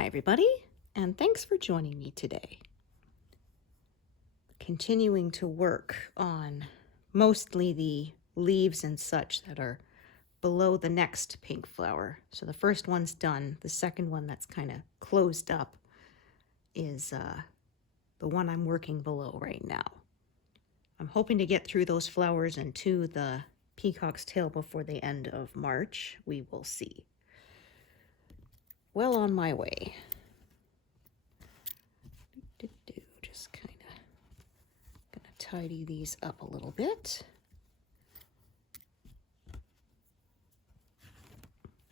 Hi everybody, and thanks for joining me today. Continuing to work on mostly the leaves and such that are below the next pink flower. So the first one's done. The second one that's kind of closed up is the one I'm working below right now. I'm hoping to get through those flowers and to the peacock's tail before the end of March. We will see. Well on my way. Just kind of gonna tidy these up a little bit.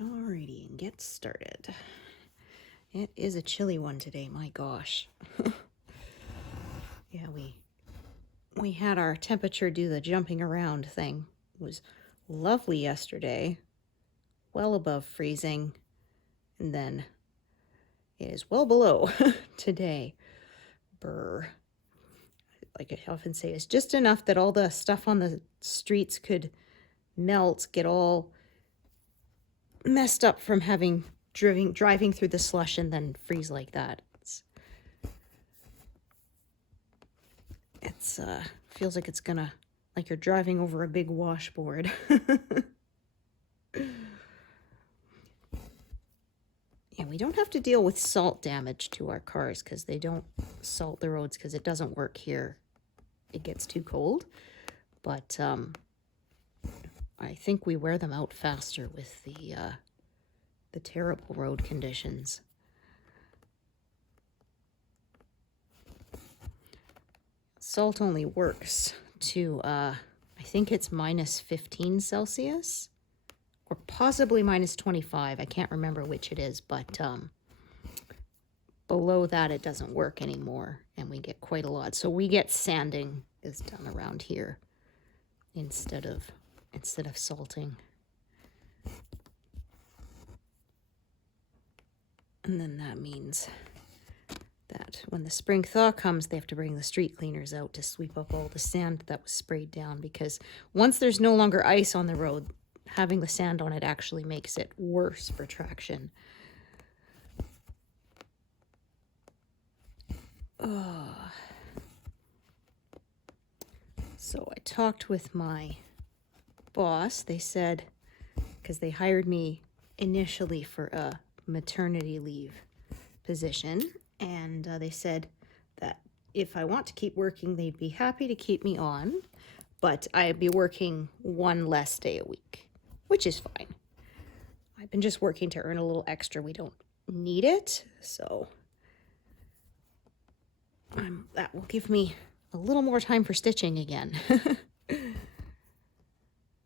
Alrighty, and get started. It is a chilly one today, my gosh. Yeah, we had our temperature do the jumping around thing. It was lovely yesterday, well above freezing, and then it is well below today. Brr. Like I often say, it's just enough that all the stuff on the streets could melt, get all messed up from having driving through the slush and then freeze like that. It's feels like it's gonna, like you're driving over a big washboard. Yeah, we don't have to deal with salt damage to our cars because they don't salt the roads because it doesn't work here. It gets too cold. But I think we wear them out faster with the terrible road conditions. Salt only works to, I think it's minus 15 Celsius. Or possibly minus 25. I can't remember which it is, but below that it doesn't work anymore, and we get quite a lot. So we get sanding is done around here instead of salting. And then that means that when the spring thaw comes, they have to bring the street cleaners out to sweep up all the sand that was sprayed down, because once there's no longer ice on the road, having the sand on it actually makes it worse for traction. So I talked with my boss. They said, because they hired me initially for a maternity leave position, and they said that if I want to keep working, they'd be happy to keep me on, but I'd be working one less day a week, which is fine. I've been just working to earn a little extra. We don't need it, so that will give me a little more time for stitching again.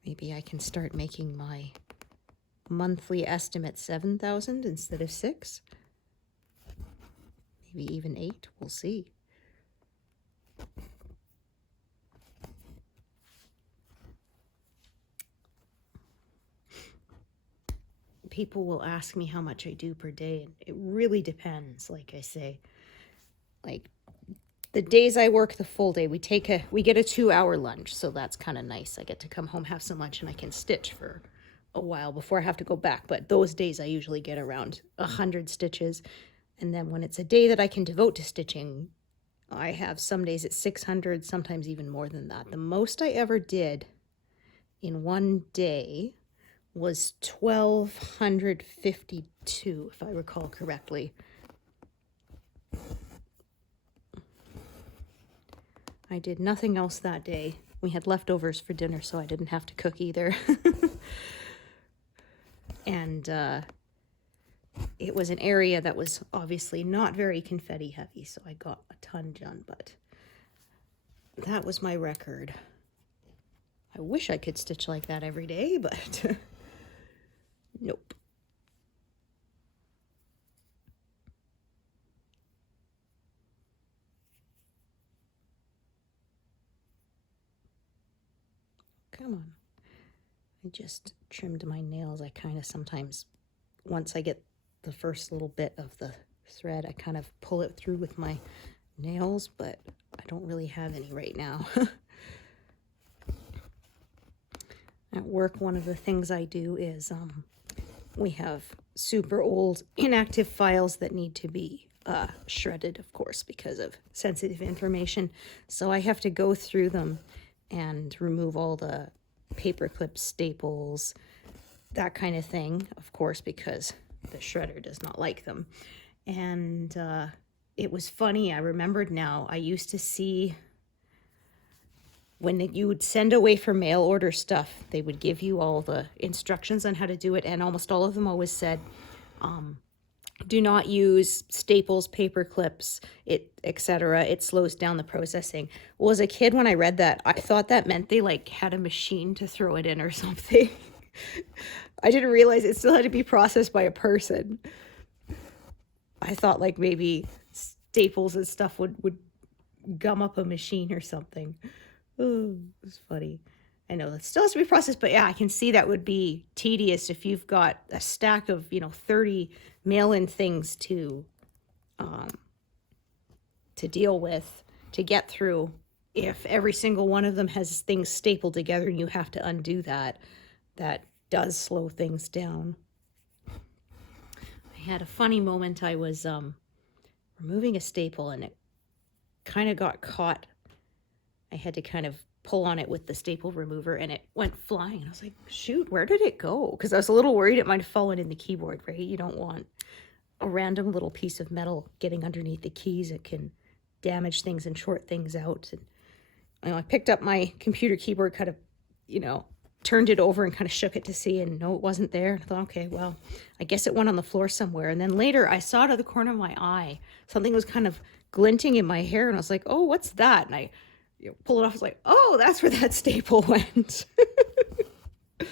Maybe I can start making my monthly estimate 7,000 instead of 6. Maybe even 8. We'll see. People will ask me how much I do per day, and it really depends. Like I say, like the days I work the full day, we get a 2-hour lunch, so that's kind of nice. I get to come home, have some lunch, and I can stitch for a while before I have to go back. But those days I usually get around 100 stitches, and then when it's a day that I can devote to stitching, I have some days at 600, sometimes even more than that. The most I ever did in one day was 1,252, if I recall correctly. I did nothing else that day. We had leftovers for dinner, so I didn't have to cook either. And it was an area that was obviously not very confetti heavy, so I got a ton done, but that was my record. I wish I could stitch like that every day, but nope. Come on. I just trimmed my nails. I kind of sometimes, once I get the first little bit of the thread, I kind of pull it through with my nails, but I don't really have any right now. At work, one of the things I do is we have super old inactive files that need to be shredded, of course, because of sensitive information. So I have to go through them and remove all the paper clips, staples, that kind of thing, of course, because the shredder does not like them. And it was funny. I remembered now. I used to see when you would send away for mail order stuff, they would give you all the instructions on how to do it. And almost all of them always said, do not use staples, paper clips, etc. It slows down the processing. Well, as a kid, when I read that, I thought that meant they like had a machine to throw it in or something. I didn't realize it still had to be processed by a person. I thought like maybe staples and stuff would gum up a machine or something. Oh, it was funny. I know that still has to be processed, but yeah, I can see that would be tedious if you've got a stack of, 30 mail-in things to deal with, to get through. If every single one of them has things stapled together and you have to undo that, that does slow things down. I had a funny moment. I was removing a staple and it kind of got caught. I had to kind of pull on it with the staple remover and it went flying. I was like, shoot, where did it go? Because I was a little worried it might have fallen in the keyboard, right? You don't want a random little piece of metal getting underneath the keys. It can damage things and short things out. And I picked up my computer keyboard, kind of, turned it over and kind of shook it to see, and no, it wasn't there. I thought, okay, well, I guess it went on the floor somewhere. And then later I saw it out of the corner of my eye. Something was kind of glinting in my hair and I was like, oh, what's that? And I pull it off. I was like, oh, that's where that staple went. I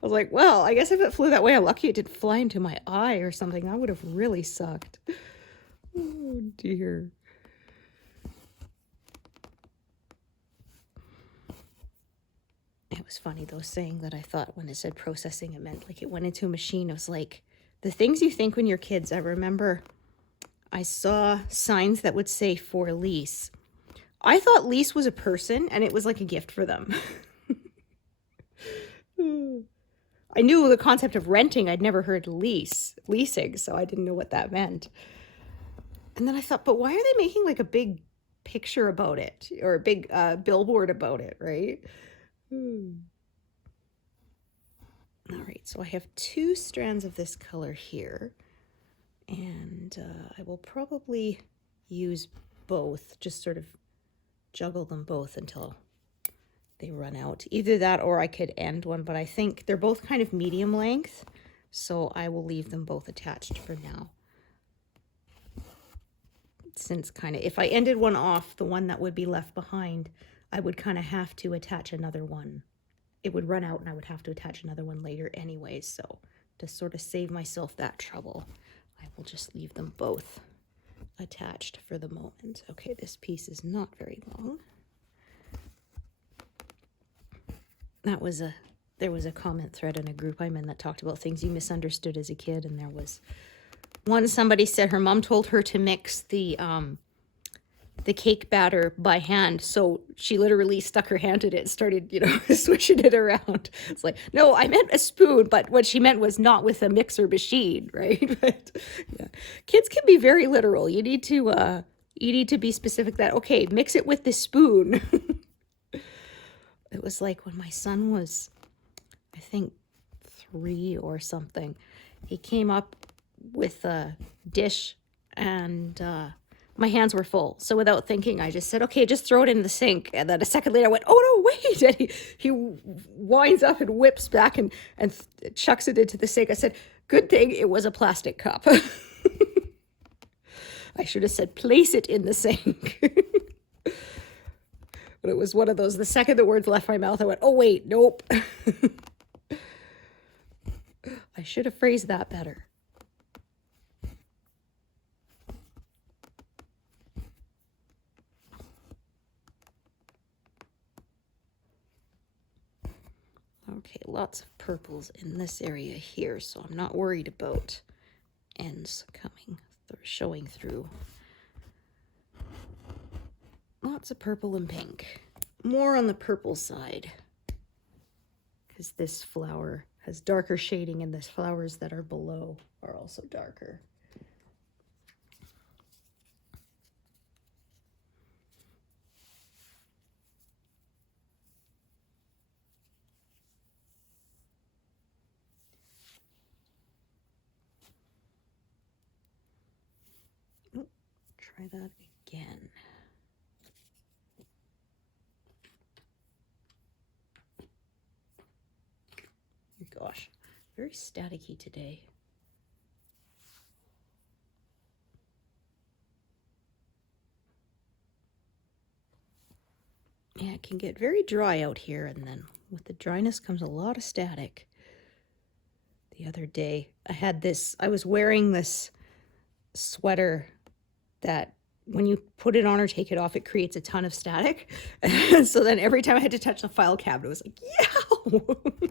was like, well, I guess if it flew that way, I'm lucky it didn't fly into my eye or something. That would have really sucked. Oh, dear. It was funny, though, saying that I thought when it said processing, it meant like it went into a machine. It was like the things you think when you're kids. I remember I saw signs that would say for lease. I thought lease was a person and it was like a gift for them. I knew the concept of renting. I'd never heard leasing, so I didn't know what that meant. And then I thought, but why are they making like a big picture about it or a big billboard about it, right? All right, so I have 2 strands of this color here, and I will probably use both, just sort of juggle them both until they run out. Either that or I could end one, but I think they're both kind of medium length, so I will leave them both attached for now. Since if I ended one off, the one that would be left behind, I would kind of have to attach another one. It would run out and I would have to attach another one later anyway, so to sort of save myself that trouble, I will just leave them both attached for the moment. Okay, this piece is not very long. There was a comment thread in a group I'm in that talked about things you misunderstood as a kid, and there was one, somebody said her mom told her to mix the cake batter by hand, so she literally stuck her hand in it and started, swishing it around. It's like, no, I meant a spoon, but what she meant was not with a mixer machine, right? But yeah, kids can be very literal. You need to be specific that, okay, mix it with the spoon. It was like when my son was, I think, 3 or something. He came up with a dish and my hands were full. So without thinking, I just said, okay, just throw it in the sink. And then a second later I went, oh no, wait. And he winds up and whips back and chucks it into the sink. I said, good thing it was a plastic cup. I should have said, place it in the sink. But it was one of those, the second the words left my mouth, I went, oh wait, nope. I should have phrased that better. Okay, lots of purples in this area here, so I'm not worried about ends showing through. Lots of purple and pink. More on the purple side, because this flower has darker shading, and the flowers that are below are also darker. Oh, try that again. Gosh, very staticky today. Yeah, it can get very dry out here, and then with the dryness comes a lot of static. The other day, I was wearing this sweater that when you put it on or take it off, it creates a ton of static. So then every time I had to touch the file cabinet, it was like, yeah.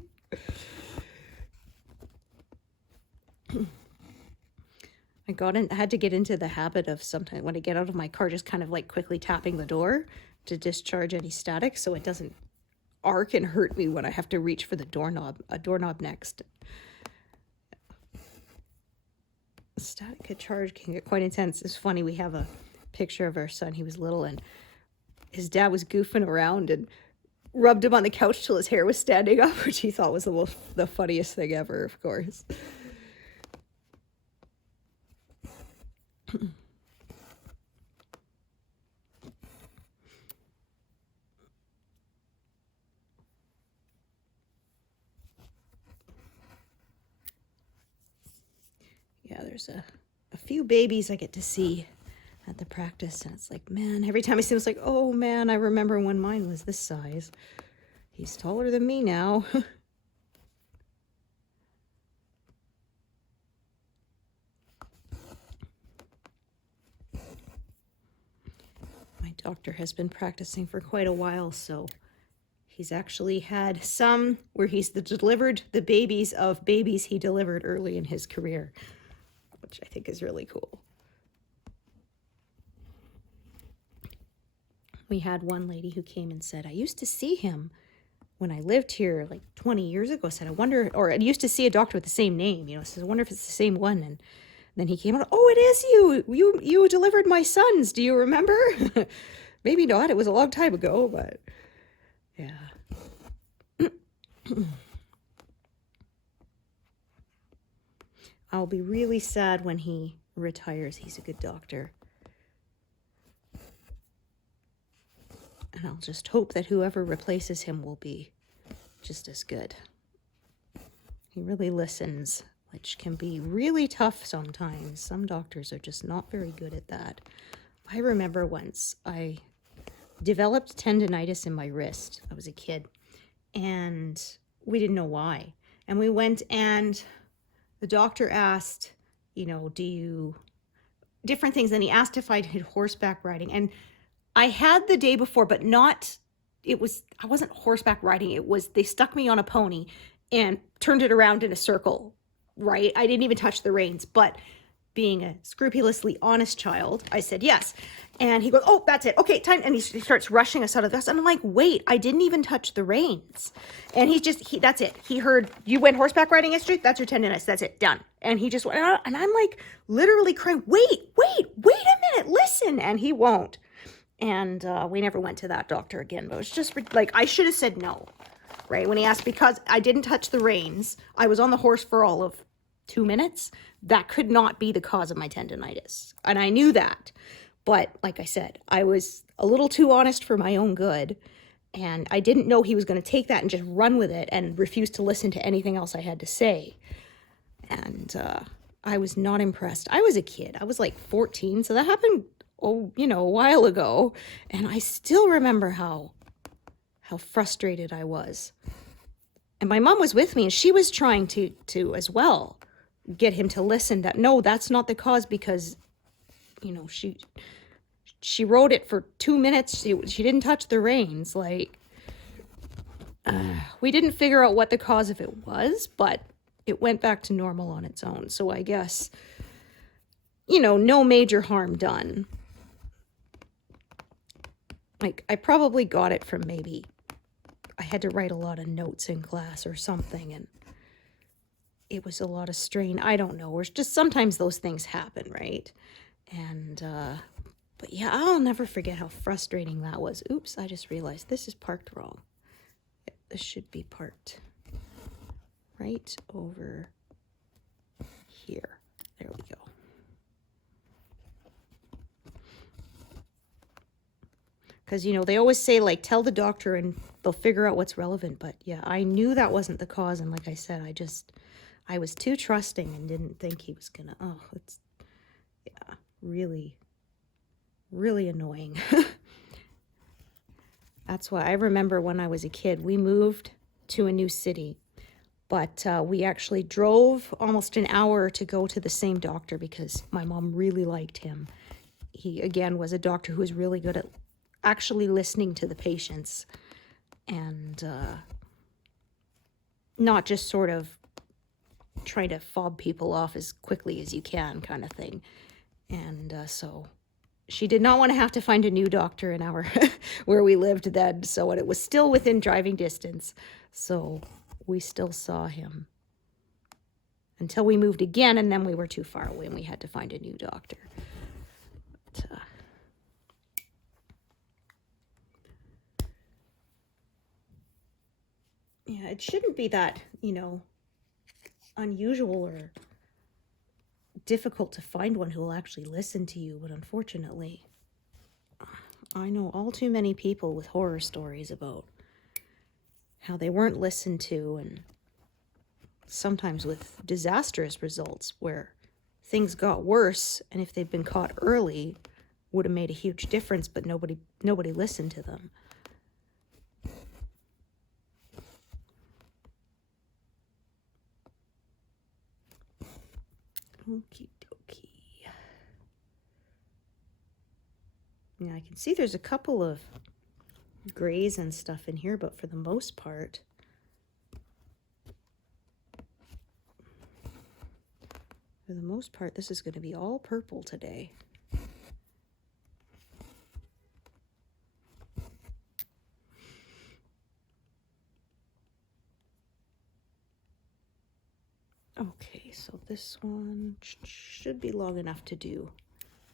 I had to get into the habit of sometimes when I get out of my car, just kind of like quickly tapping the door to discharge any static so it doesn't arc and hurt me when I have to reach for the doorknob next. Static charge can get quite intense. It's funny, we have a picture of our son. He was little and his dad was goofing around and rubbed him on the couch till his hair was standing up, which he thought was the funniest thing ever, of course. Yeah, there's a few babies I get to see at the practice, and it's like, man, every time I see him, it's like, oh man, I remember when mine was this size. He's taller than me now. My doctor has been practicing for quite a while, so he's actually had some where he's delivered the babies of babies he delivered early in his career, which I think is really cool. We had one lady who came and said, I used to see him when I lived here like 20 years ago. Said, I wonder, or I used to see a doctor with the same name, says, I wonder if it's the same one. And then he came out, oh, it is you. You delivered my sons. Do you remember? Maybe not. It was a long time ago, but yeah. I'll be really sad when he retires. He's a good doctor. And I'll just hope that whoever replaces him will be just as good. He really listens, which can be really tough sometimes. Some doctors are just not very good at that. I remember once I developed tendonitis in my wrist. I was a kid, and we didn't know why. And we went, and the doctor asked, do you... different things. And he asked if I did horseback riding. And I had the day before, but I wasn't horseback riding. It was, they stuck me on a pony and turned it around in a circle, right? I didn't even touch the reins, but being a scrupulously honest child, I said yes. And he goes, oh, that's it. Okay, time. And he starts rushing us out of the bus. And I'm like, wait, I didn't even touch the reins. And that's it. He heard, you went horseback riding yesterday? That's your tendonitis. That's it. Done. And he just went, and I'm like literally crying, wait a minute, listen. And he won't. And we never went to that doctor again. But it was just like, I should have said no, right? When he asked, because I didn't touch the reins, I was on the horse for all of 2 minutes. That could not be the cause of my tendonitis. And I knew that. But like I said, I was a little too honest for my own good. And I didn't know he was going to take that and just run with it and refuse to listen to anything else I had to say. And I was not impressed. I was a kid. I was like 14. So that happened, a while ago. And I still remember how frustrated I was. And my mom was with me, and she was trying to as well get him to listen that, no, that's not the cause, because, she rode it for 2 minutes. She didn't touch the reins. Like, we didn't figure out what the cause of it was, but it went back to normal on its own. So I guess, no major harm done. Like, I probably got it from maybe I had to write a lot of notes in class or something, and it was a lot of strain. I don't know. Or it's just sometimes those things happen, right? And, but yeah, I'll never forget how frustrating that was. Oops, I just realized this is parked wrong. This should be parked right over here. There we go. Because, you know, they always say, like, tell the doctor and they'll figure out what's relevant. But, yeah, I knew that wasn't the cause. And like I said, I was too trusting and didn't think he was going to, oh, it's, yeah, really, really annoying. That's why I remember when I was a kid, we moved to a new city. But we actually drove almost an hour to go to the same doctor because my mom really liked him. He, again, was a doctor who was really good at actually listening to the patients and not just sort of trying to fob people off as quickly as you can kind of thing. And so she did not want to have to find a new doctor in our where we lived then. So it was still within driving distance. So we still saw him until we moved again, and then we were too far away and we had to find a new doctor. But, yeah, it shouldn't be that, you know, unusual or difficult to find one who will actually listen to you, but unfortunately, I know all too many people with horror stories about how they weren't listened to, and sometimes with disastrous results where things got worse, and if they'd been caught early, would have made a huge difference, but nobody listened to them. Okie dokie. Yeah, I can see there's a couple of grays and stuff in here, but for the most part, this is going to be all purple today. Okay, so this one should be long enough to do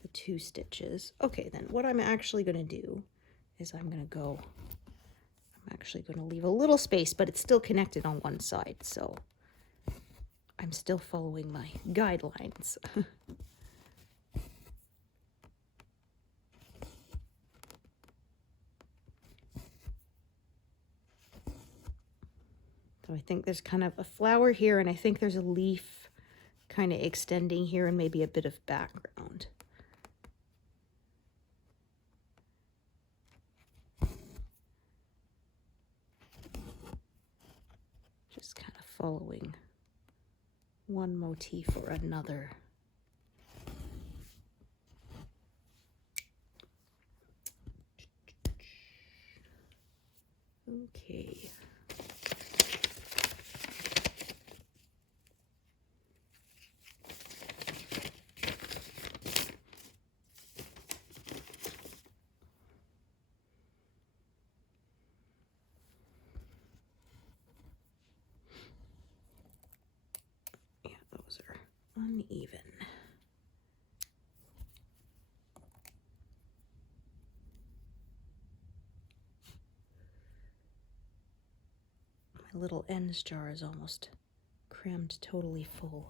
the 2 stitches. Okay, then what I'm actually going to do is I'm actually going to leave a little space, but it's still connected on one side, so I'm still following my guidelines. So I think there's kind of a flower here, and I think there's a leaf kind of extending here and maybe a bit of background. Just kind of following one motif or another. Okay. Yeah, those are uneven. My little ends jar is almost crammed totally full.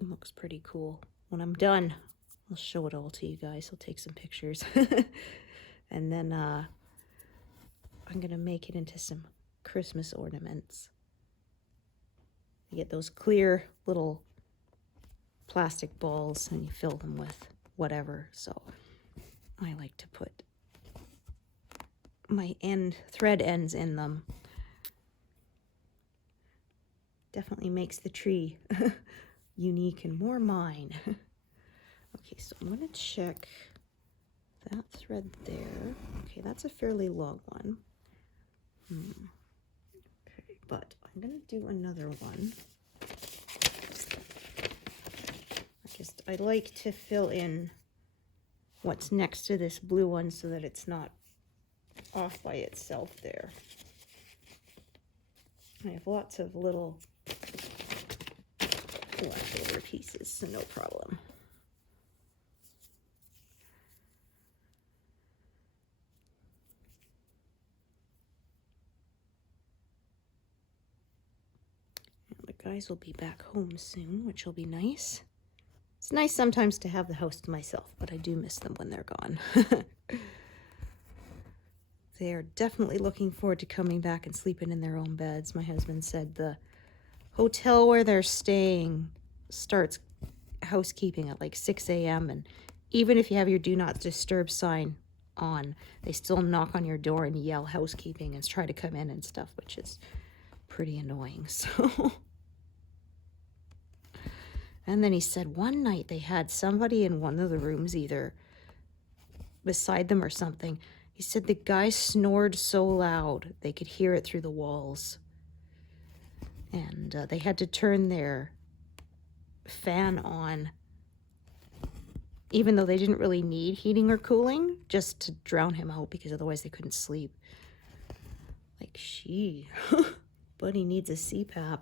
It looks pretty cool. When I'm done, I'll show it all to you guys. I'll take some pictures. And then I'm going to make it into some Christmas ornaments. You get those clear little plastic balls and you fill them with whatever. So I like to put my thread ends in them. Definitely makes the tree unique and more mine. Okay, so I'm going to check that thread there. Okay, that's a fairly long one. Okay, but I'm going to do another one. I like to fill in what's next to this blue one so that it's not off by itself there. I have lots of little leftover pieces, so no problem. And the guys will be back home soon, which will be nice. It's nice sometimes to have the house to myself, but I do miss them when they're gone. They are definitely looking forward to coming back and sleeping in their own beds. My husband said the hotel where they're staying starts housekeeping at like 6 a.m. and even if you have your do not disturb sign on, they still knock on your door and yell housekeeping and try to come in and stuff, which is pretty annoying. So and then he said one night they had somebody in one of the rooms either beside them or something. He said the guy snored so loud they could hear it through the walls. And they had to turn their fan on, even though they didn't really need heating or cooling, just to drown him out, because otherwise they couldn't sleep. Like, buddy needs a CPAP.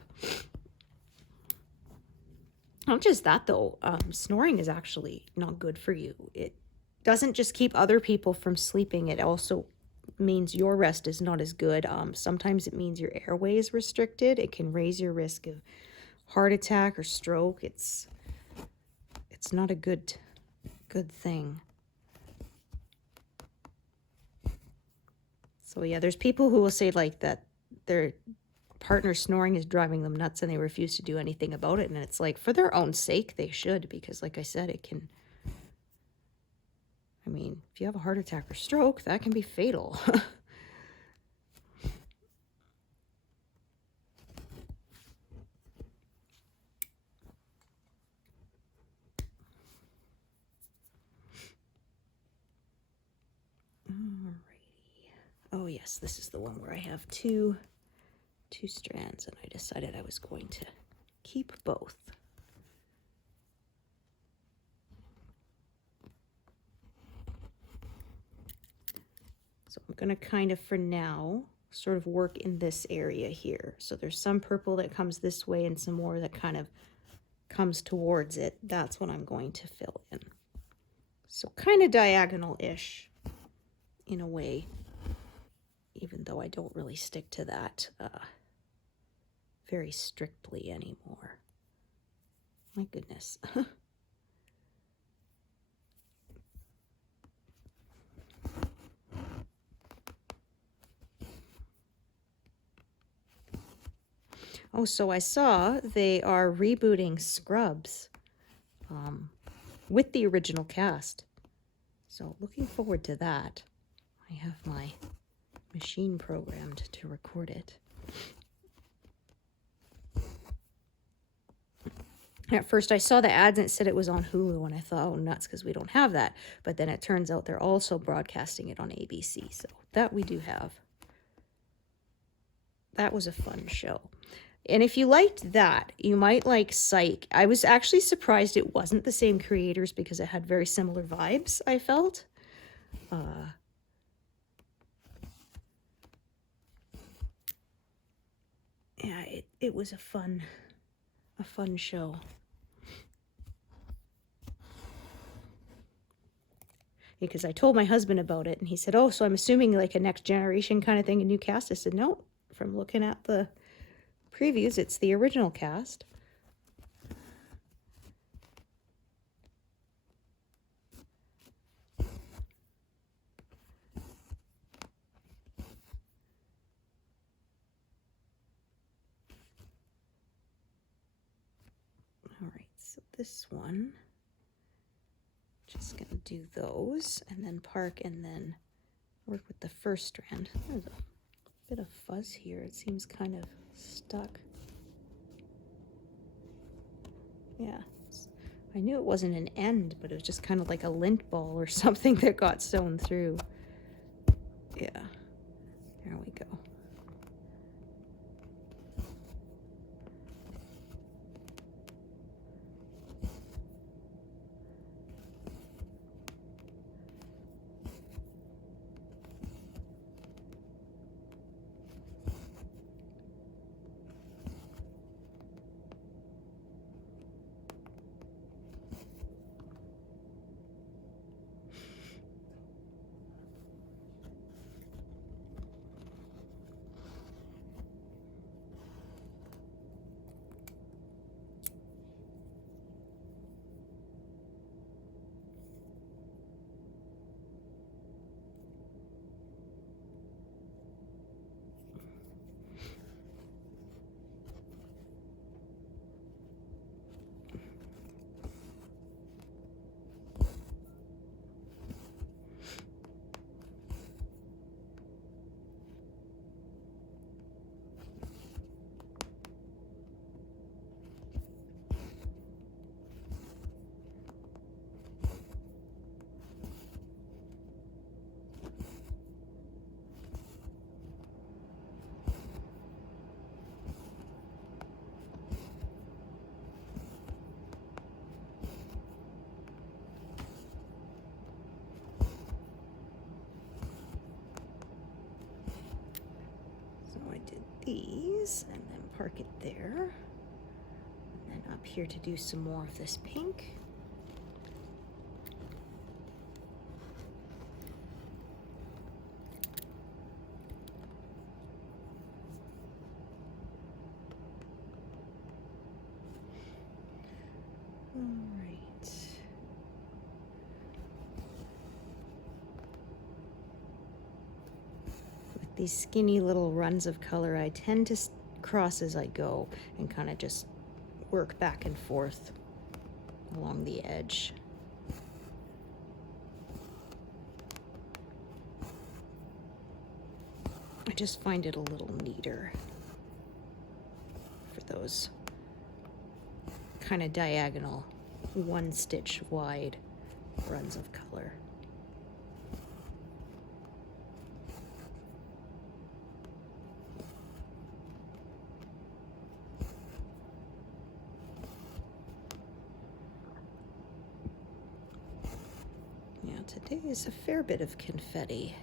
Not just that, though. Snoring is actually not good for you. It doesn't just keep other people from sleeping. It also means your rest is not as good. Sometimes it means your airway is restricted. It can raise your risk of heart attack or stroke. It's not a good thing. So yeah, there's people who will say like that their partner snoring is driving them nuts and they refuse to do anything about it. And it's like, for their own sake, they should, because like I said, it can, I mean, if you have a heart attack or stroke, that can be fatal. Alrighty. Oh yes, this is the one where I have two strands, and I decided I was going to keep both. So I'm going to kind of, for now, sort of work in this area here. So there's some purple that comes this way and some more that kind of comes towards it. That's what I'm going to fill in. So kind of diagonal-ish in a way, even though I don't really stick to that very strictly anymore. My goodness. Oh, so I saw they are rebooting Scrubs with the original cast. So looking forward to that. I have my machine programmed to record it. At first I saw the ads and it said it was on Hulu, and I thought, oh, nuts, because we don't have that. But then it turns out they're also broadcasting it on ABC, so that we do have. That was a fun show. And if you liked that, you might like Psych. I was actually surprised it wasn't the same creators because it had very similar vibes, I felt. Yeah, it was a fun show. Because I told my husband about it, and he said, oh, so I'm assuming like a next generation kind of thing, a new cast. I said, no, from looking at the previews, it's the original cast. All right, so this one, just gonna do those and then park and then work with the first strand. There's a bit of fuzz here. It seems kind of stuck. Yeah, I knew it wasn't an end, but it was just kind of like a lint ball or something that got sewn through. Yeah, there we go. these and then park it there. And then up here to do some more of this pink. These skinny little runs of color, I tend to cross as I go and kind of just work back and forth along the edge. I just find it a little neater for those kind of diagonal, one stitch wide runs of color. Today is a fair bit of confetti.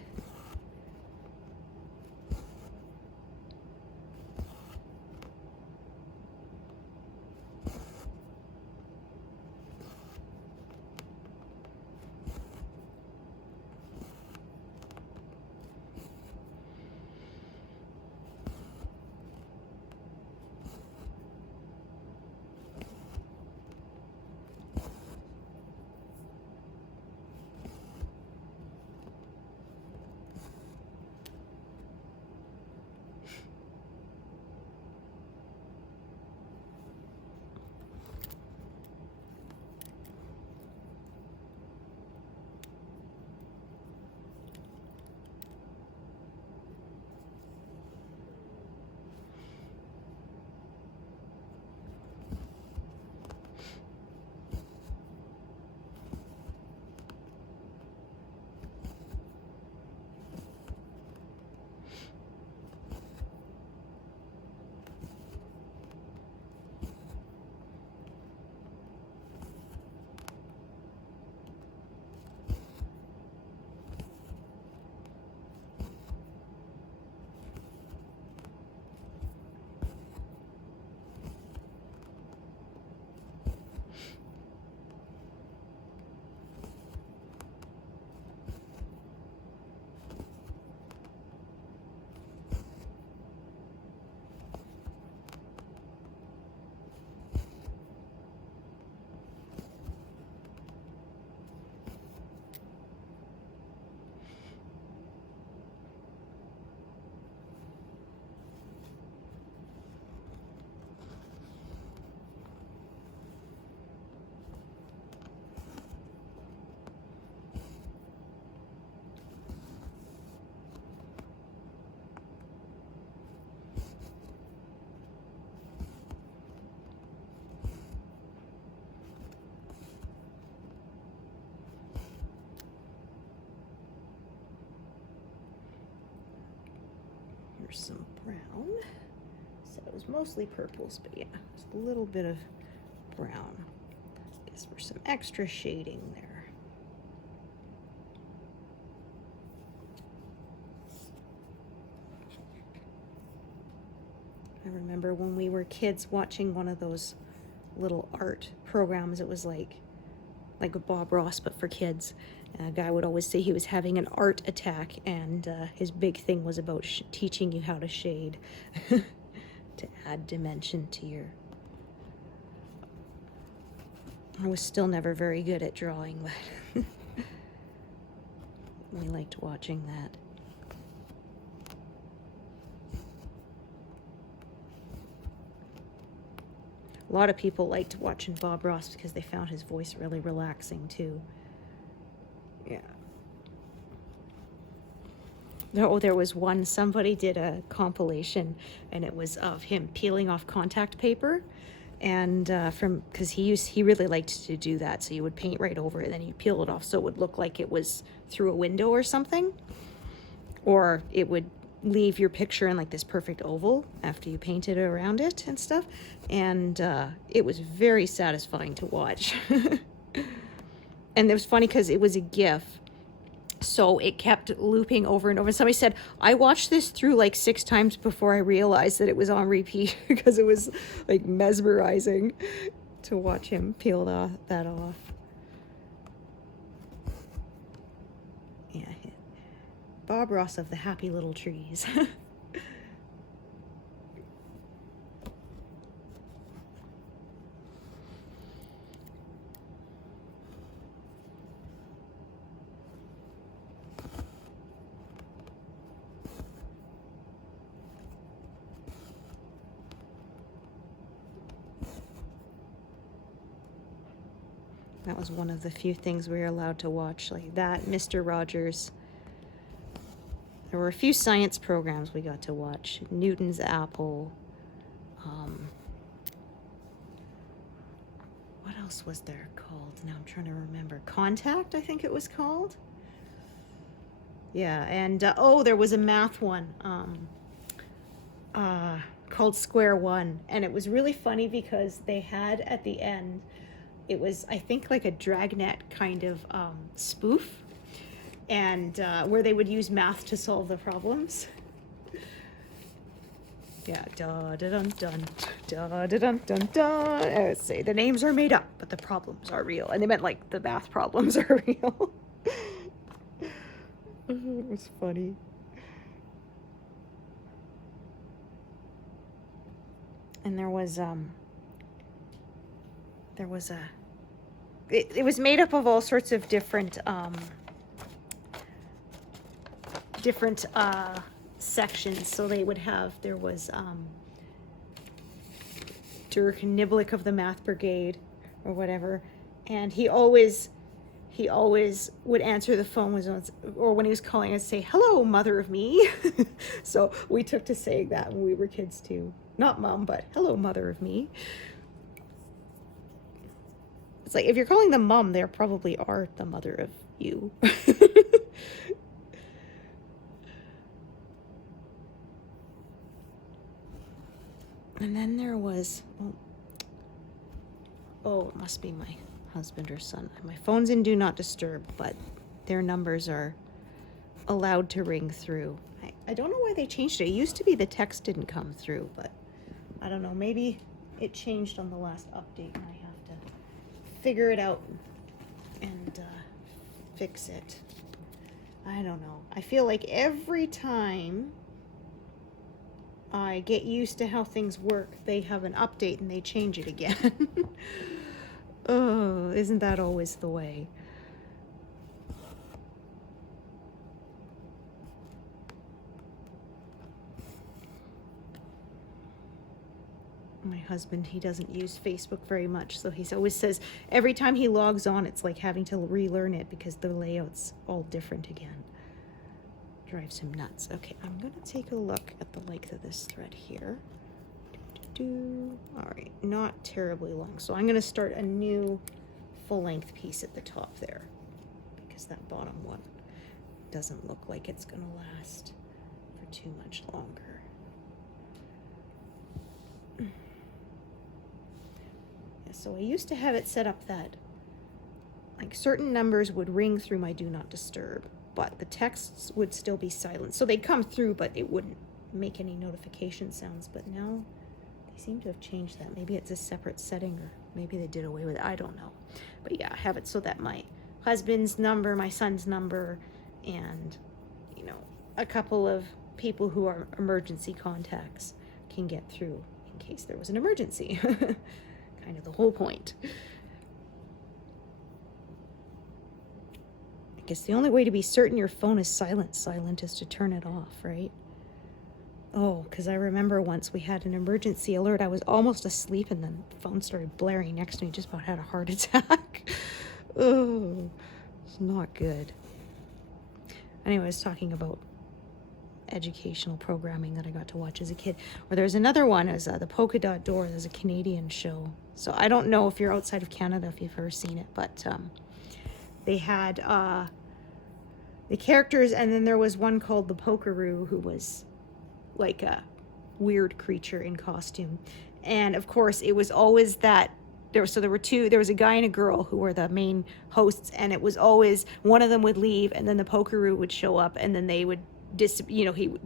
Some brown. So it was mostly purples, but yeah, just a little bit of brown. Guess for some extra shading there. I remember when we were kids watching one of those little art programs. It was like a Bob Ross, but for kids. A guy would always say he was having an art attack, and his big thing was about teaching you how to shade to add dimension to your... I was still never very good at drawing, but we liked watching that. A lot of people liked watching Bob Ross because they found his voice really relaxing too. Yeah. Oh, there was one, somebody did a compilation and it was of him peeling off contact paper, and because he really liked to do that. So you would paint right over it and then you peel it off so it would look like it was through a window or something, or it would leave your picture in like this perfect oval after you painted around it and stuff. And it was very satisfying to watch. And it was funny because it was a GIF, So it kept looping over and over. And somebody said, I watched this through like 6 times before I realized that it was on repeat because it was like mesmerizing to watch him peel that off. Yeah. Bob Ross of the Happy Little Trees. That was one of the few things we were allowed to watch, like that, Mr. Rogers. There were a few science programs we got to watch. Newton's Apple. What else was there called? Now I'm trying to remember. Contact, I think it was called. Yeah, and there was a math one called Square One, and it was really funny because they had at the end, it was, I think, like a Dragnet kind of spoof, and where they would use math to solve the problems. Yeah, da da dun dun, da da dun dun dun. I would say the names are made up, but the problems are real, and they meant like the math problems are real. It was funny. And there was it was made up of all sorts of different sections. So they would have, there was Dirk Niblick of the Math Brigade or whatever, and he always would answer the phone or when he was calling and say, "Hello, mother of me." So we took to saying that when we were kids too. Not mom, but hello, mother of me. It's like, if you're calling them mom, they probably are the mother of you. And then there was, it must be my husband or son. My phone's in Do Not Disturb, but their numbers are allowed to ring through. I don't know why they changed it. It used to be the text didn't come through, but I don't know. Maybe it changed on the last update and I have to figure it out and fix it. I don't know. I feel like every time I get used to how things work, they have an update and they change it again. Oh, isn't that always the way? My husband, he doesn't use Facebook very much, so he always says every time he logs on, it's like having to relearn it because the layout's all different again. Drives him nuts. Okay, I'm going to take a look at the length of this thread here. All right, not terribly long. So I'm going to start a new full-length piece at the top there because that bottom one doesn't look like it's going to last for too much longer. So I used to have it set up that like certain numbers would ring through my Do Not Disturb, but the texts would still be silent. So they'd come through, but it wouldn't make any notification sounds. But now they seem to have changed that. Maybe it's a separate setting, or maybe they did away with it. I don't know. But yeah, I have it so that my husband's number, my son's number, and, you know, a couple of people who are emergency contacts can get through in case there was an emergency. Kind of the whole point. I guess the only way to be certain your phone is silent is to turn it off, right? Oh, because I remember once we had an emergency alert. I was almost asleep and then the phone started blaring next to me, just about had a heart attack. Oh, it's not good. Anyway, I was talking about educational programming that I got to watch as a kid. Or there's another one, is the Polka Dot Door. There's a Canadian show. So I don't know if you're outside of Canada, if you've ever seen it, but they had the characters, and then there was one called the Pokeroo, who was like a weird creature in costume. And of course, it was always that there were two, there was a guy and a girl who were the main hosts, and it was always one of them would leave and then the pokeroo would show up, and then they would the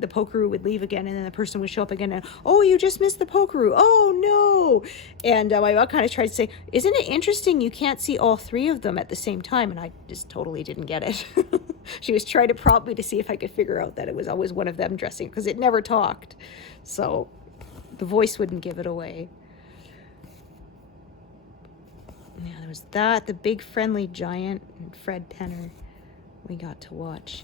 pokeroo would leave again, and then the person would show up again, and, oh, you just missed the pokeroo, oh no. And my mom kind of tried to say, isn't it interesting you can't see all three of them at the same time? And I just totally didn't get it. She was trying to prompt me to see if I could figure out that it was always one of them dressing, because it never talked, so the voice wouldn't give it away. Yeah, there was that, the Big Friendly Giant, and Fred Penner we got to watch.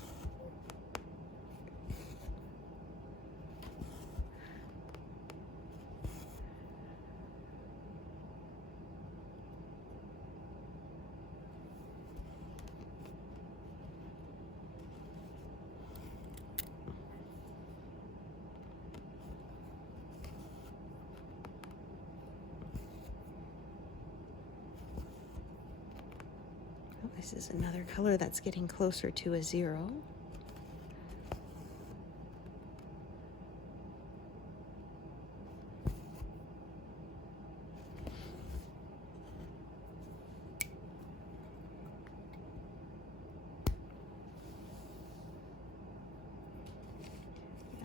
This is another color that's getting closer to a 0.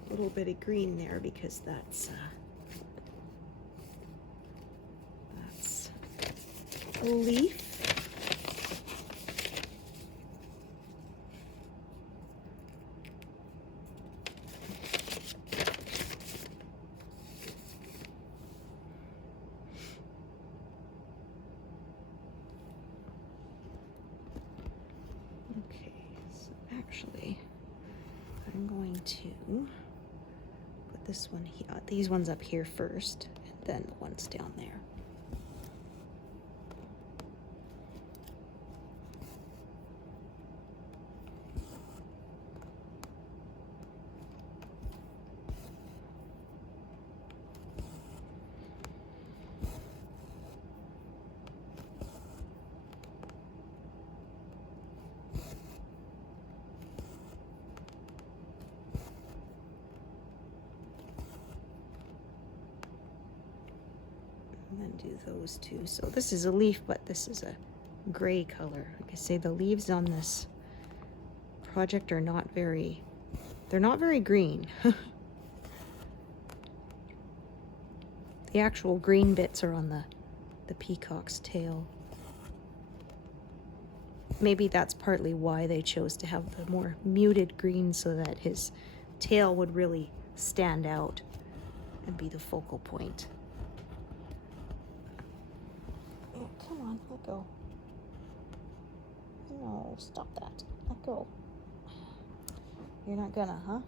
A little bit of green there because that's a leaf. Actually, I'm going to put this one here, these ones up here first, and then the ones down there. And then do those two. So this is a leaf, but this is a gray color. Like I say, the leaves on this project are not very, they're not very green. The actual green bits are on the peacock's tail. Maybe that's partly why they chose to have the more muted green, so that his tail would really stand out and be the focal point. Oh, come on, let go. No, stop that. Let go. You're not gonna, huh?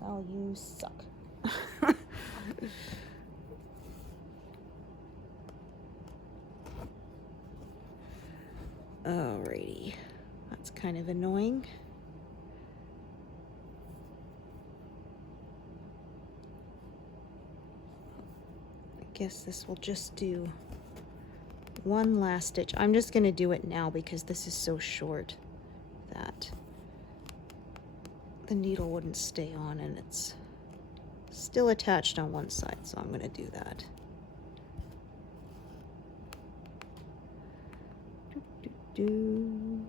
Well, you suck. Alrighty, that's kind of annoying. I guess this will just do one last stitch. I'm just going to do it now because this is so short that the needle wouldn't stay on, and it's still attached on one side, so I'm going to do that. Do.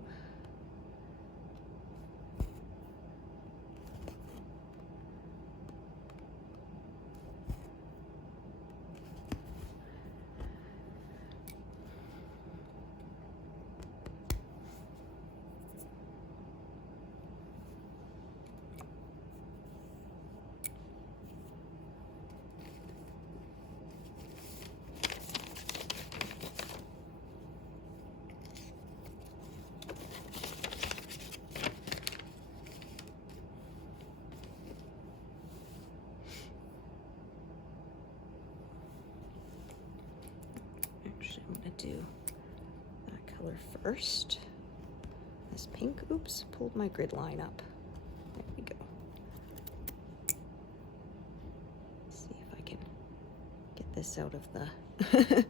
I'm going to do that color first. This pink, oops, pulled my grid line up. There we go. Let's see if I can get this out of the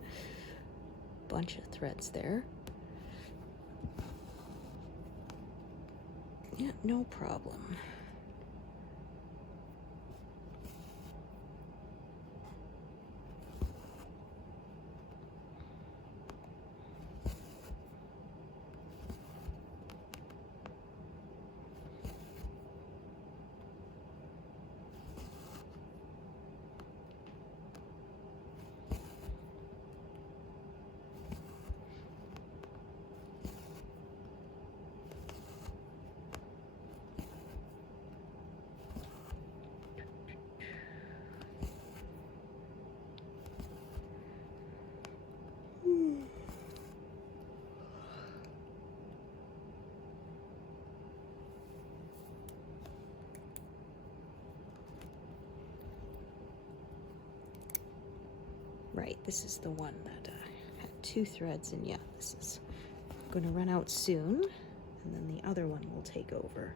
bunch of threads there. Yeah, no problem. This is the one that had 2 threads, and yeah, this is going to run out soon, and then the other one will take over.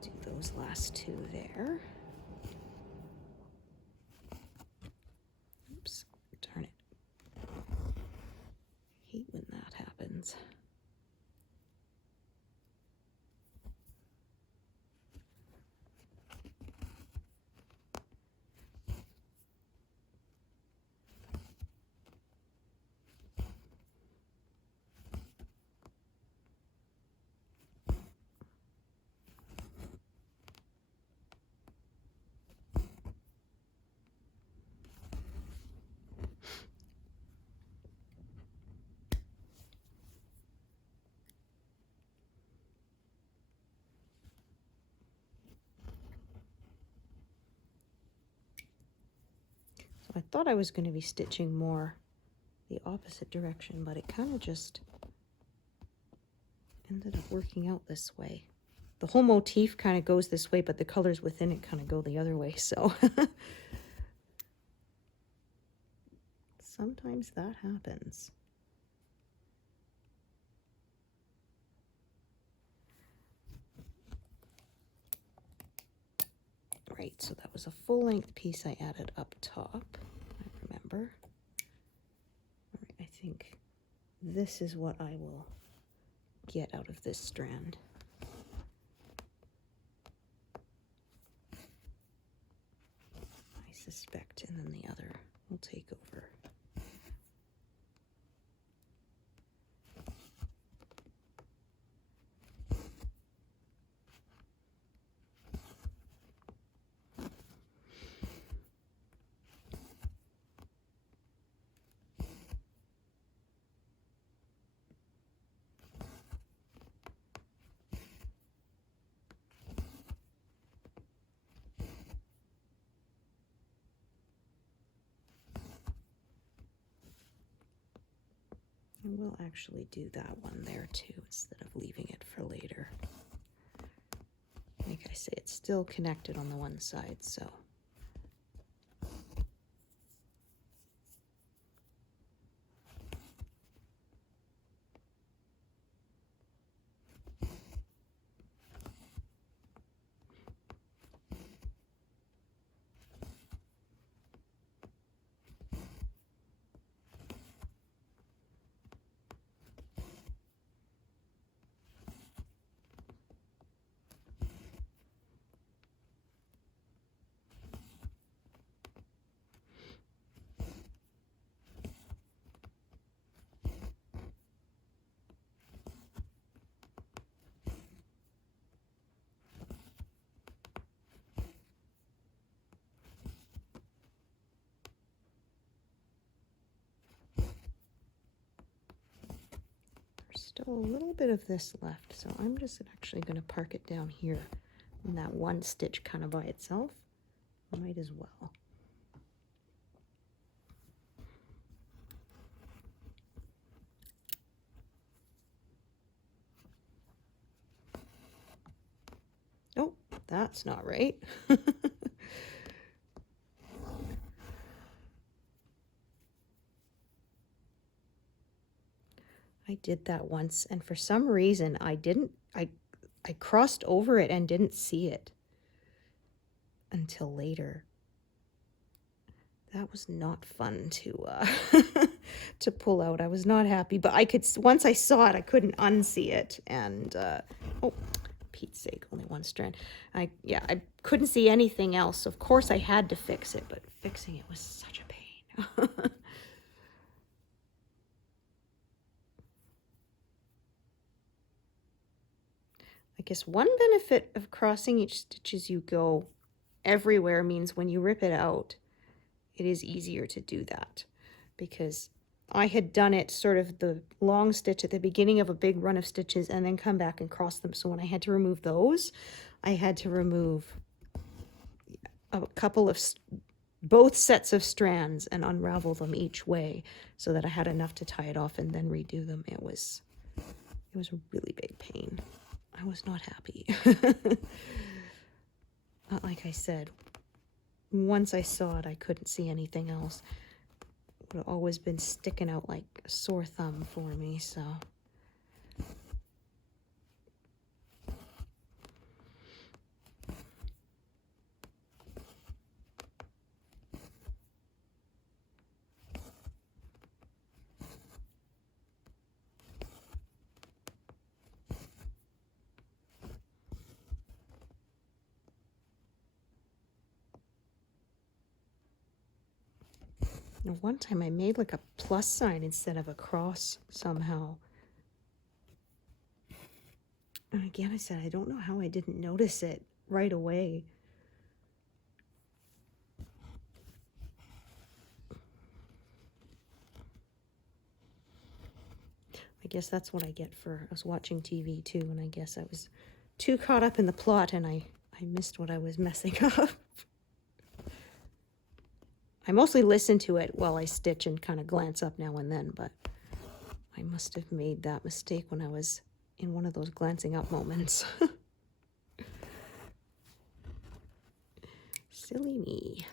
Do those last 2 there. Oops, darn it. I hate when that happens. I thought I was going to be stitching more the opposite direction, but it kind of just ended up working out this way. The whole motif kind of goes this way, but the colors within it kind of go the other way, so sometimes that happens. Right, so that was a full-length piece I added up top, I remember. All right, I think this is what I will get out of this strand. I suspect, and then the other will take over. And we'll actually do that one there too, instead of leaving it for later. Like I say, it's still connected on the one side, so. Still a little bit of this left, so I'm just actually going to park it down here in that one stitch kind of by itself. Might as well. Oh, that's not right. I did that once, and for some reason I crossed over it and didn't see it until later. That was not fun to to pull out. I was not happy, but I could, once I saw it, I couldn't unsee it, and oh, Pete's sake, only one strand. I couldn't see anything else. Of course I had to fix it, but fixing it was such a pain. I guess one benefit of crossing each stitch as you go everywhere means when you rip it out, it is easier to do that, because I had done it sort of the long stitch at the beginning of a big run of stitches and then come back and cross them. So when I had to remove those, I had to remove a couple of both sets of strands and unravel them each way so that I had enough to tie it off and then redo them. It was a really big pain. I was not happy. But like I said, once I saw it, I couldn't see anything else. It would have always been sticking out like a sore thumb for me, so. Now, one time I made like a plus sign instead of a cross somehow. And again, I said, I don't know how I didn't notice it right away. I guess that's what I get for us watching TV too, and I guess I was too caught up in the plot and I missed what I was messing up. I mostly listen to it while I stitch and kind of glance up now and then, but I must have made that mistake when I was in one of those glancing up moments. Silly me.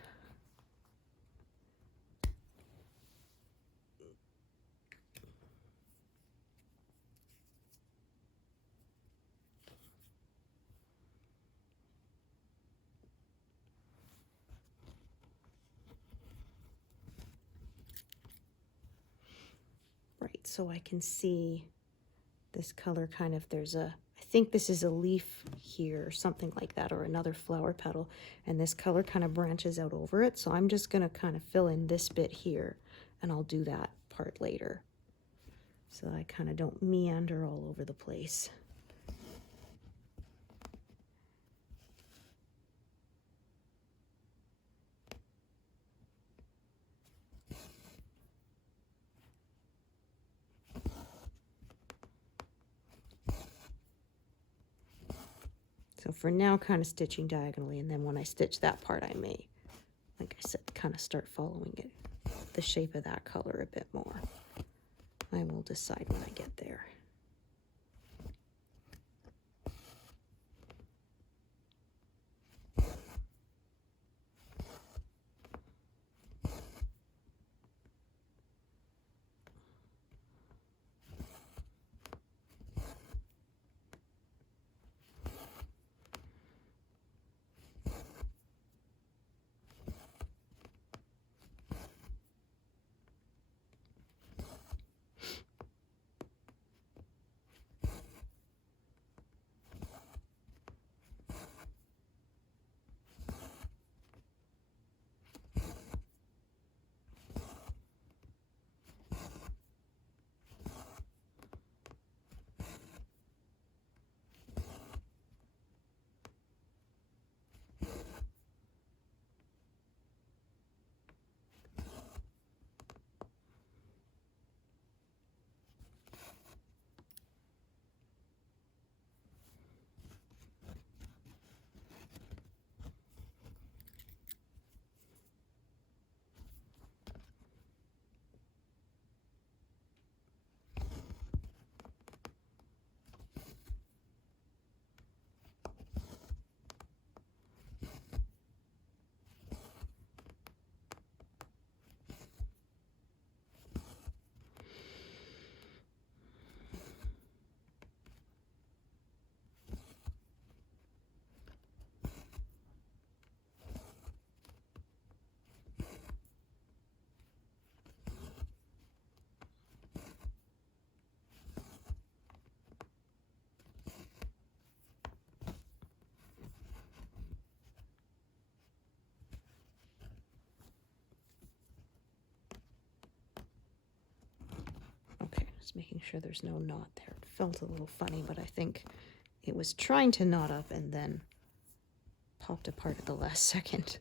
Right, so I can see this color kind of, there's a, I think this is a leaf here or something like that, or another flower petal, and this color kind of branches out over it. So I'm just gonna kind of fill in this bit here, and I'll do that part later, so I kind of don't meander all over the place. So for now, kind of stitching diagonally, and then when I stitch that part, I may, like I said, kind of start following it, the shape of that color a bit more. I will decide when I get there. Just making sure there's no knot there. It felt a little funny, but I think it was trying to knot up and then popped apart at the last second.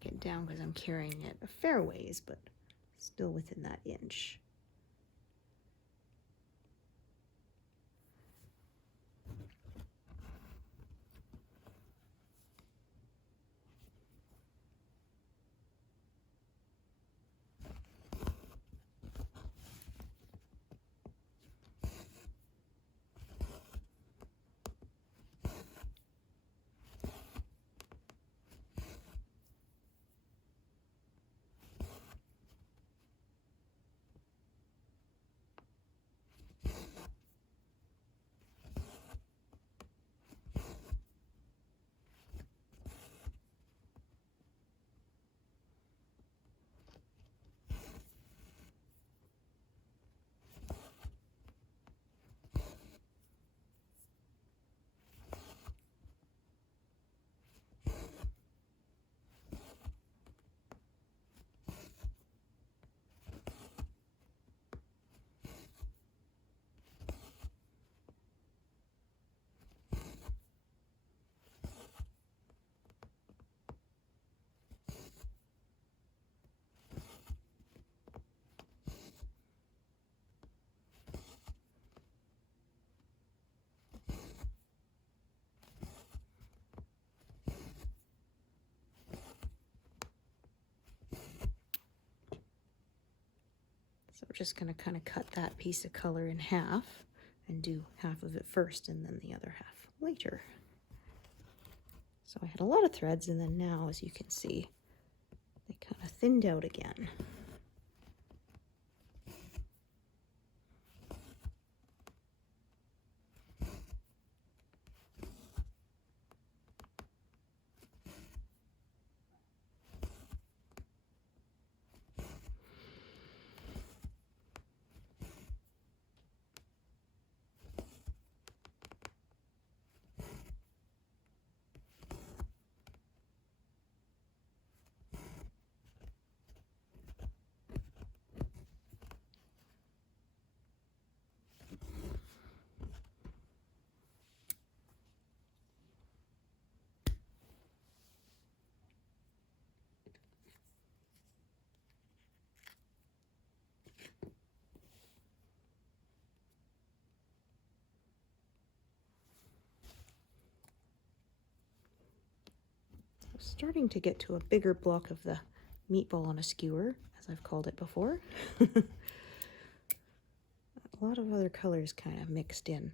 back it down because I'm carrying it a fair ways, but still within that inch. So we're just going to kind of cut that piece of color in half and do half of it first and then the other half later. So I had a lot of threads, and then now, as you can see, they kind of thinned out again. Starting to get to a bigger block of the meatball on a skewer, as I've called it before. A lot of other colors kind of mixed in.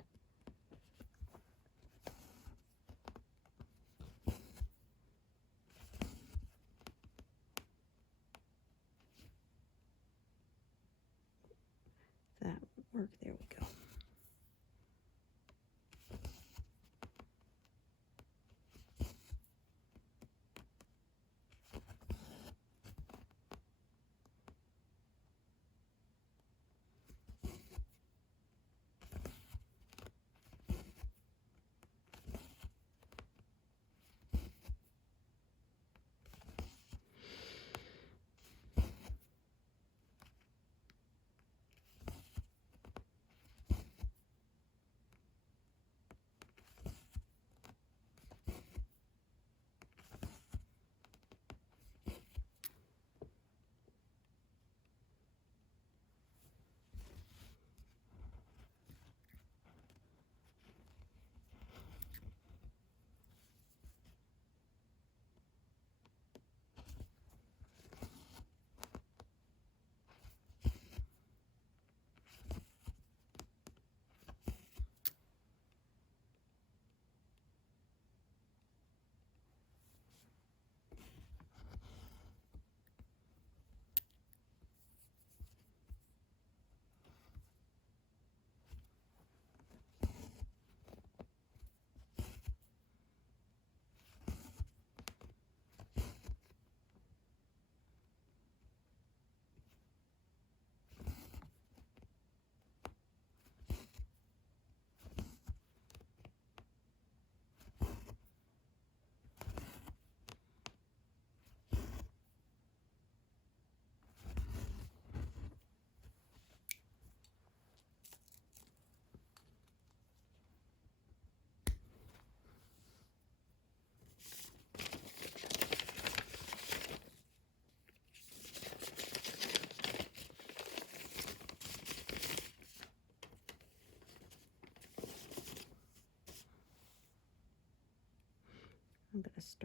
That won't work. There we go.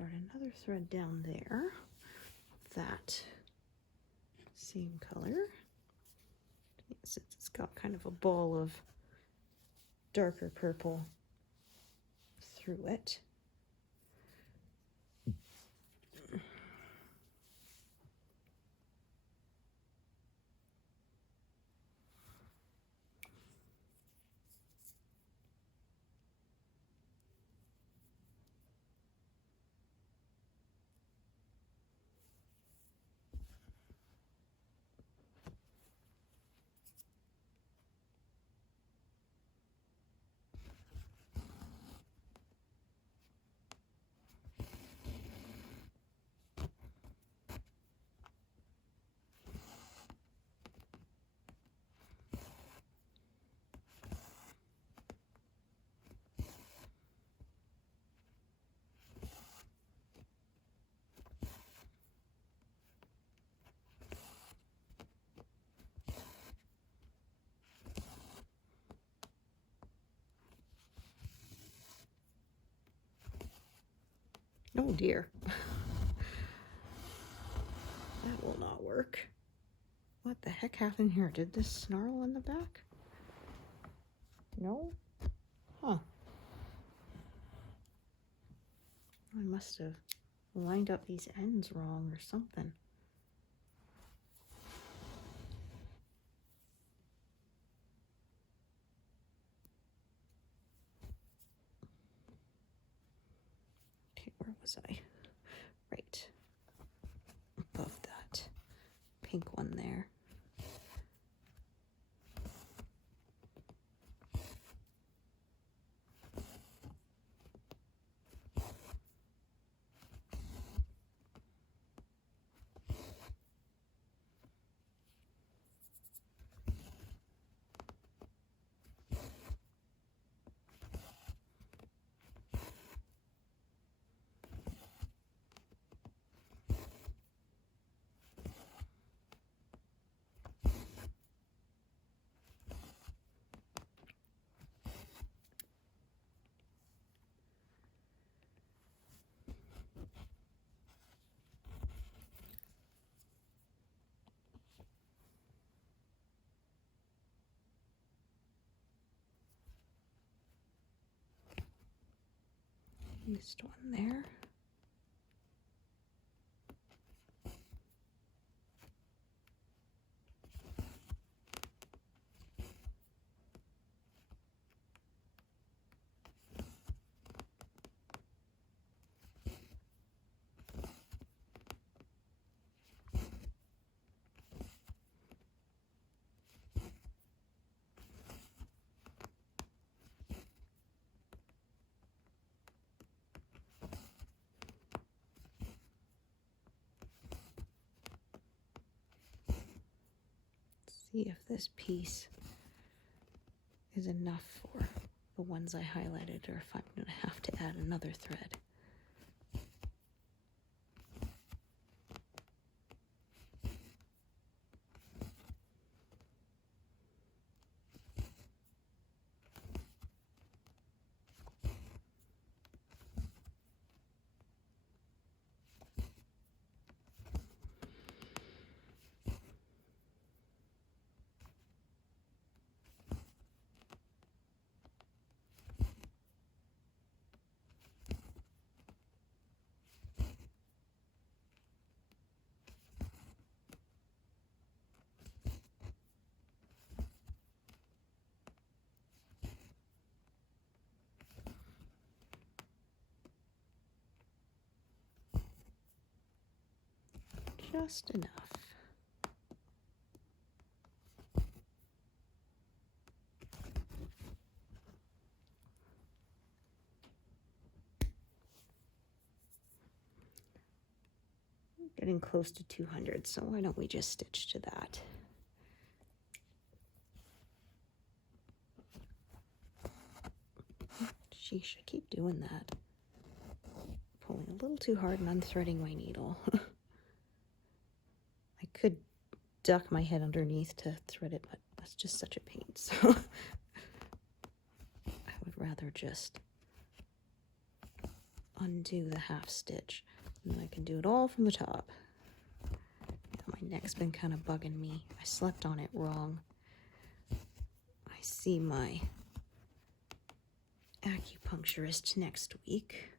start another thread down there, that same color. Yes, it's got kind of a ball of darker purple through it. Oh dear. That will not work. What the heck happened here? Did this snarl in the back? No? Huh. I must have lined up these ends wrong or something. Okay, where was I? Right. Above that pink one there. Missed one there. See if this piece is enough for the ones I highlighted, or if I'm going to have to add another thread. Just enough. Getting close to 200, so why don't we just stitch to that? Sheesh, I keep doing that. Pulling a little too hard and unthreading my needle. I could duck my head underneath to thread it, but that's just such a pain. So I would rather just undo the half stitch, and then I can do it all from the top. My neck's been kind of bugging me. I slept on it wrong. I see my acupuncturist next week.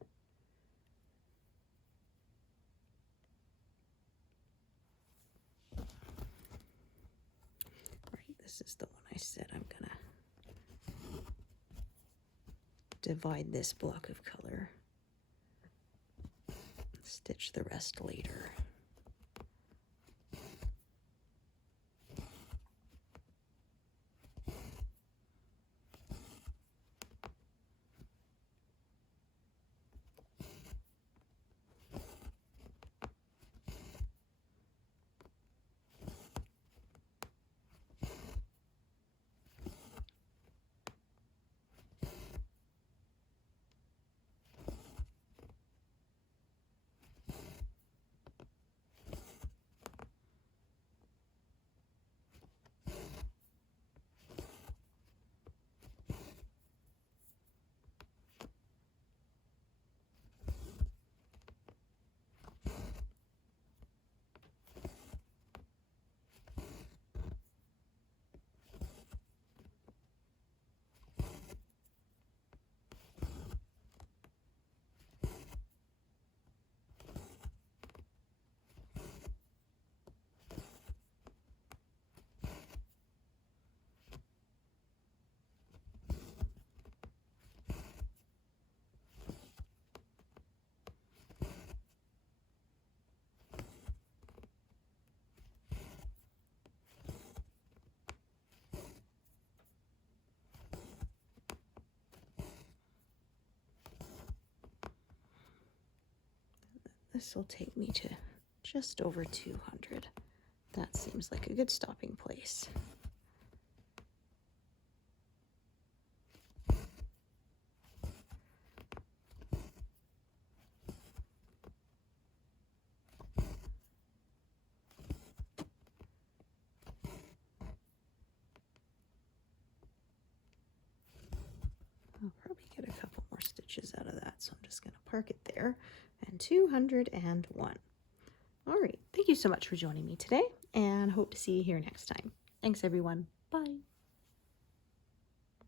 Right, this is the one I said I'm gonna divide this block of color, stitch the rest later. This will take me to just over 200. That seems like a good stopping place. I'll probably get a couple more stitches out of that, so I'm just going to park it there. And 201. All right, thank you so much for joining me today, and hope to see you here next time. Thanks, everyone. Bye.